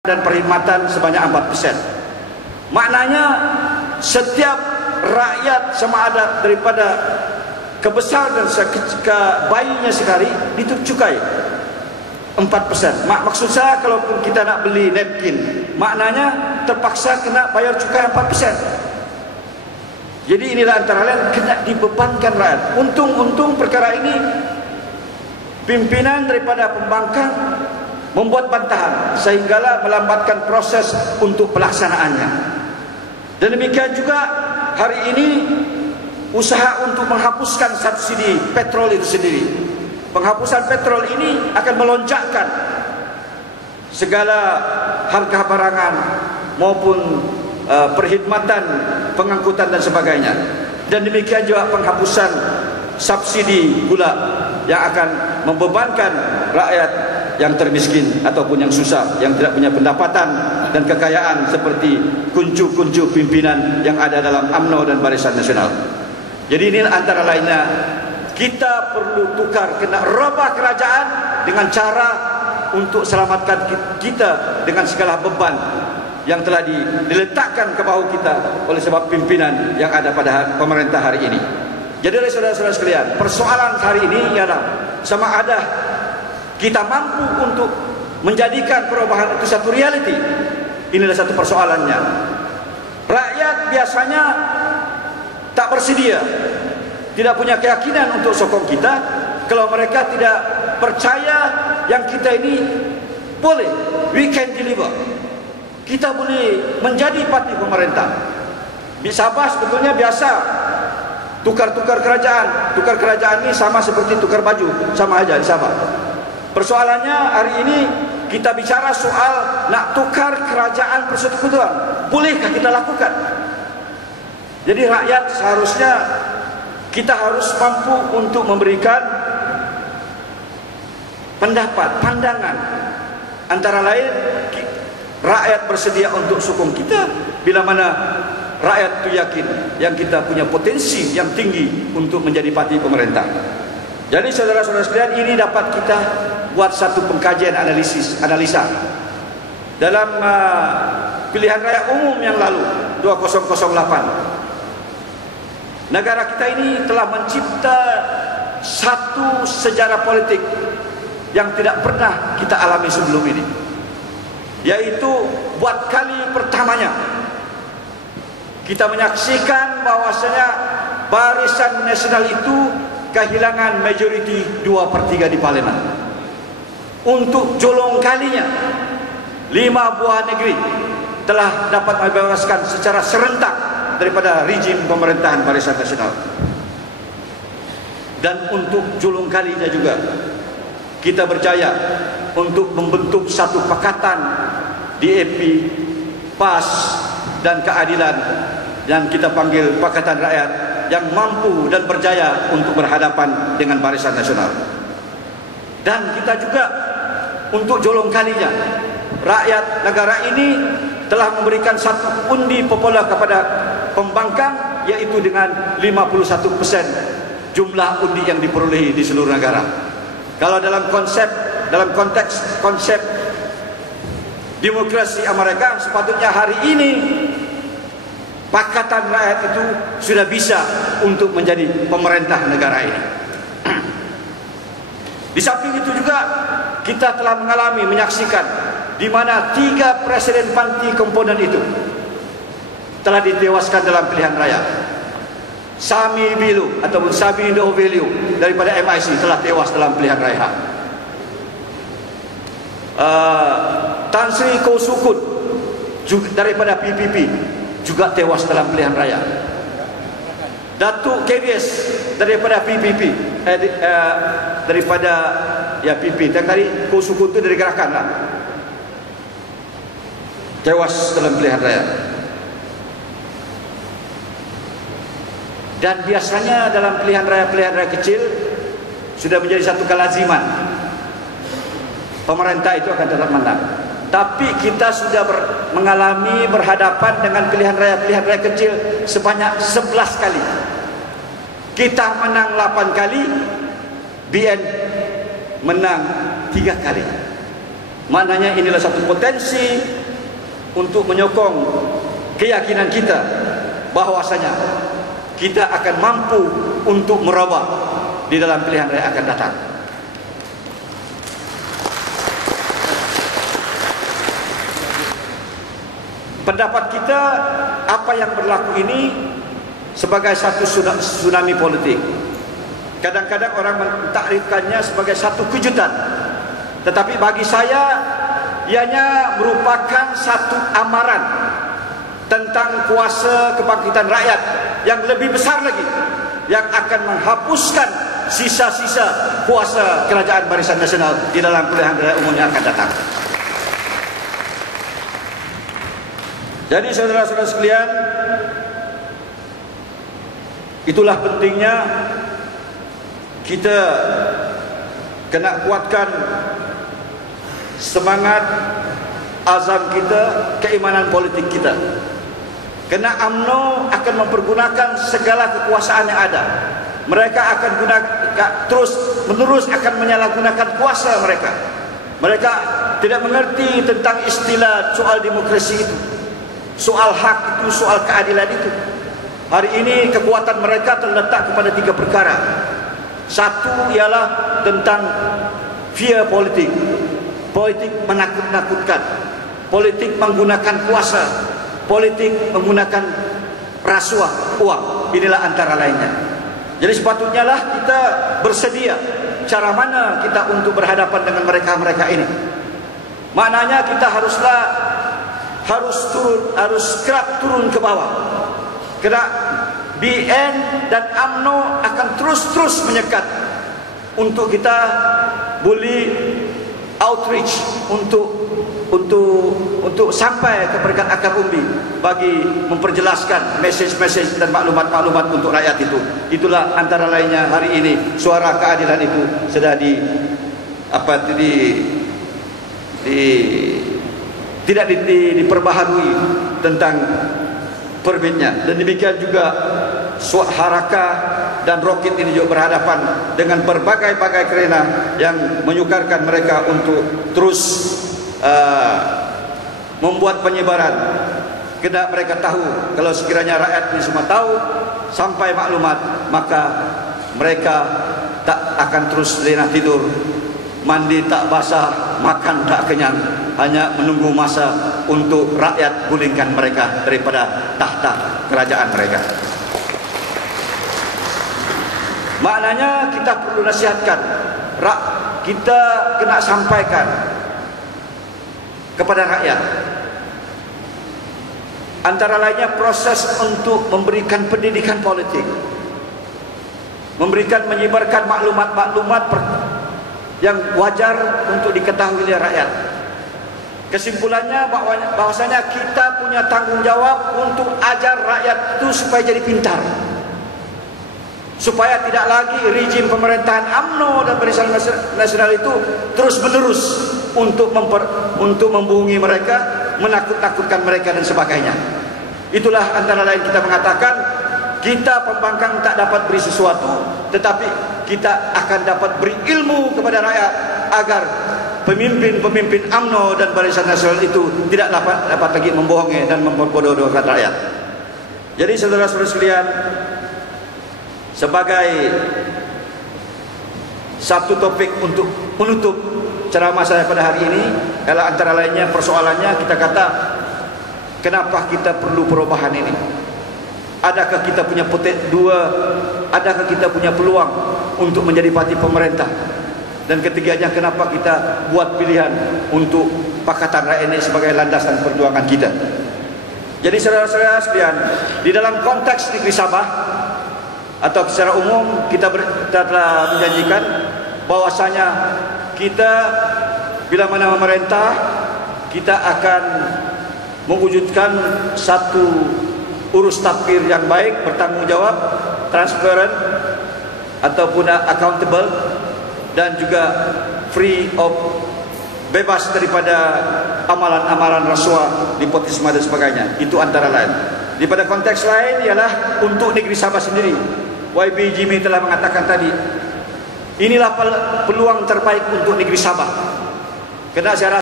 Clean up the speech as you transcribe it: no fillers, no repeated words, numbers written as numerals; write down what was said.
dan perkhidmatan sebanyak 4%. Maknanya setiap rakyat sama ada daripada kebesar dan ke bayinya sekali ditujukai 4%. Maksud saya kalau kita nak beli napkin, maknanya terpaksa kena bayar cukai 4%. Jadi inilah antara lain kena dibebankan rakyat. Untung perkara ini pimpinan daripada pembangkang membuat bantahan sehinggalah melambatkan proses untuk pelaksanaannya. Dan demikian juga hari ini usaha untuk menghapuskan subsidi petrol itu sendiri. Penghapusan petrol ini akan melonjakkan segala harga barangan maupun perkhidmatan pengangkutan dan sebagainya. Dan demikian juga penghapusan subsidi gula yang akan membebankan rakyat yang termiskin ataupun yang susah, yang tidak punya pendapatan dan kekayaan seperti kuncu-kuncu pimpinan yang ada dalam UMNO dan Barisan Nasional. Jadi ini antara lainnya kita perlu tukar, kena robah kerajaan dengan cara untuk selamatkan kita dengan segala beban yang telah diletakkan ke bahu kita oleh sebab pimpinan yang ada pada pemerintah hari ini. Jadi saudara-saudara sekalian, persoalan hari ini ialah sama ada kita mampu untuk menjadikan perubahan itu satu realiti. Inilah satu persoalannya. Rakyat biasanya tak bersedia, tidak punya keyakinan untuk sokong kita kalau mereka tidak percaya yang kita ini boleh, we can deliver. Kita boleh menjadi parti pemerintah. Di Sabah sebetulnya biasa tukar-tukar kerajaan. Tukar kerajaan ini sama seperti tukar baju, sama aja di Sabah. Persoalannya hari ini kita bicara soal nak tukar kerajaan persekutuan. Bolehkah kita lakukan? Jadi rakyat seharusnya kita harus mampu untuk memberikan pendapat, pandangan. Antara lain rakyat bersedia untuk sokong kita bila mana rakyat itu yakin yang kita punya potensi yang tinggi untuk menjadi parti pemerintah. Jadi saudara-saudara sekalian, ini dapat kita buat satu pengkajian analisa. Dalam pilihan raya umum yang lalu 2008, negara kita ini telah mencipta satu sejarah politik yang tidak pernah kita alami sebelum ini, yaitu buat kali pertamanya kita menyaksikan bahwasanya Barisan Nasional itu kehilangan majoriti 2/3 di parlimen. Untuk jolong kalinya 5 buah negeri telah dapat membebaskan secara serentak daripada rejim pemerintahan Barisan Nasional. Dan untuk jolong kalinya juga kita berjaya untuk membentuk satu pakatan DAP, PAS dan Keadilan yang kita panggil Pakatan Rakyat, yang mampu dan berjaya untuk berhadapan dengan Barisan Nasional. Dan kita juga untuk jolong kalinya rakyat negara ini telah memberikan satu undi popular kepada pembangkang, yaitu dengan 51% jumlah undi yang diperolehi di seluruh negara. Kalau dalam konteks konsep demokrasi Amerika, sepatutnya hari ini Pakatan Rakyat itu sudah bisa untuk menjadi pemerintah negara ini. Di samping itu juga kita telah menyaksikan di mana 3 presiden parti komponen itu telah ditewaskan dalam pilihan raya. Sami Bilu ataupun Sami Ndovelio daripada MIC telah tewas dalam pilihan raya. Tan Sri Kau Sukut daripada PPP juga tewas dalam pilihan raya. Datuk KBS daripada PPP daripada PP tadi Kau Sukut itu dari gerakan lah, tewas dalam pilihan raya. Dan biasanya dalam pilihan raya kecil sudah menjadi satu kelaziman pemerintah itu akan tetap menang. Tapi kita sudah mengalami berhadapan dengan pilihan raya kecil sebanyak 11 kali. Kita menang 8 kali, BN menang 3 kali. Maknanya inilah satu potensi untuk menyokong keyakinan kita bahwasanya kita akan mampu untuk merubah di dalam pilihan raya akan datang. Pendapat kita, apa yang berlaku ini sebagai satu tsunami politik. Kadang-kadang orang mentakrifkannya sebagai satu kejutan, tetapi bagi saya ianya merupakan satu amaran tentang kuasa kebangkitan rakyat yang lebih besar lagi, yang akan menghapuskan sisa-sisa kuasa kerajaan Barisan Nasional di dalam pilihan raya umum yang akan datang. Jadi saudara-saudara sekalian, itulah pentingnya kita kena kuatkan semangat, azam kita, keimanan politik kita. Kerana UMNO akan mempergunakan segala kekuasaan yang ada. Mereka akan terus menerus akan menyalahgunakan kuasa mereka. Mereka tidak mengerti tentang istilah soal demokrasi itu, soal hak itu, soal keadilan itu. Hari ini kekuatan mereka terletak kepada 3 perkara. Satu ialah tentang fear politik, politik menakut-nakutkan, politik menggunakan kuasa, politik menggunakan rasuah, uang. Inilah antara lainnya. Jadi sepatutnya lah kita bersedia cara mana kita untuk berhadapan dengan mereka-mereka ini. Maknanya kita harus kerap turun ke bawah. Kerana BN dan UMNO akan terus menyekat untuk kita boleh outreach untuk sampai ke peringkat akar umbi bagi memperjelaskan mesej-mesej dan maklumat-maklumat untuk rakyat itu. Itulah antara lainnya hari ini suara keadilan itu sudah tidak diperbaharui tentang perbitnya. Dan demikian juga Harakah dan Roket ini juga berhadapan dengan berbagai-bagai kerana yang menyukarkan mereka untuk terus membuat penyebaran. Kena mereka tahu, kalau sekiranya rakyat ini semua tahu sampai maklumat, maka mereka tak akan terus lena tidur, mandi tak basah, makan tak kenyang, hanya menunggu masa untuk rakyat gulingkan mereka daripada tahta kerajaan mereka. Maknanya kita perlu nasihatkan, kita kena sampaikan kepada rakyat, antara lainnya proses untuk memberikan pendidikan politik, menyebarkan maklumat-maklumat yang wajar untuk diketahui oleh rakyat. Kesimpulannya bahwasanya kita punya tanggung jawab untuk ajar rakyat itu supaya jadi pintar, supaya tidak lagi rejim pemerintahan UMNO dan Barisan Nasional itu terus menerus untuk membohongi mereka, menakut-nakutkan mereka dan sebagainya. Itulah antara lain kita mengatakan, kita pembangkang tak dapat beri sesuatu, tetapi kita akan dapat beri ilmu kepada rakyat agar pemimpin-pemimpin UMNO dan Barisan Nasional itu tidak dapat lagi membohongi dan memperbodoh-bodohkan rakyat. Jadi saudara-saudara sekalian, sebagai satu topik untuk menutup ceramah saya pada hari ini, kalau antara lainnya persoalannya kita kata, kenapa kita perlu perubahan ini? Adakah kita punya adakah kita punya peluang untuk menjadi parti pemerintah? Dan ketiganya, kenapa kita buat pilihan untuk Pakatan Rakyat ini sebagai landasan perjuangan kita? Jadi saudara-saudara sekalian, di dalam konteks negeri Sabah atau secara umum kita telah menjanjikan bahwasanya kita bila mana memerintah, kita akan mewujudkan satu urus takdir yang baik, bertanggung jawab, transparent ataupun accountable, dan juga free of, bebas daripada amalan-amalan rasuah, nepotisme dan sebagainya. Itu antara lain. Di pada konteks lain ialah untuk negeri Sabah sendiri. YB Jimmy telah mengatakan tadi, inilah peluang terbaik untuk negeri Sabah. Kena saya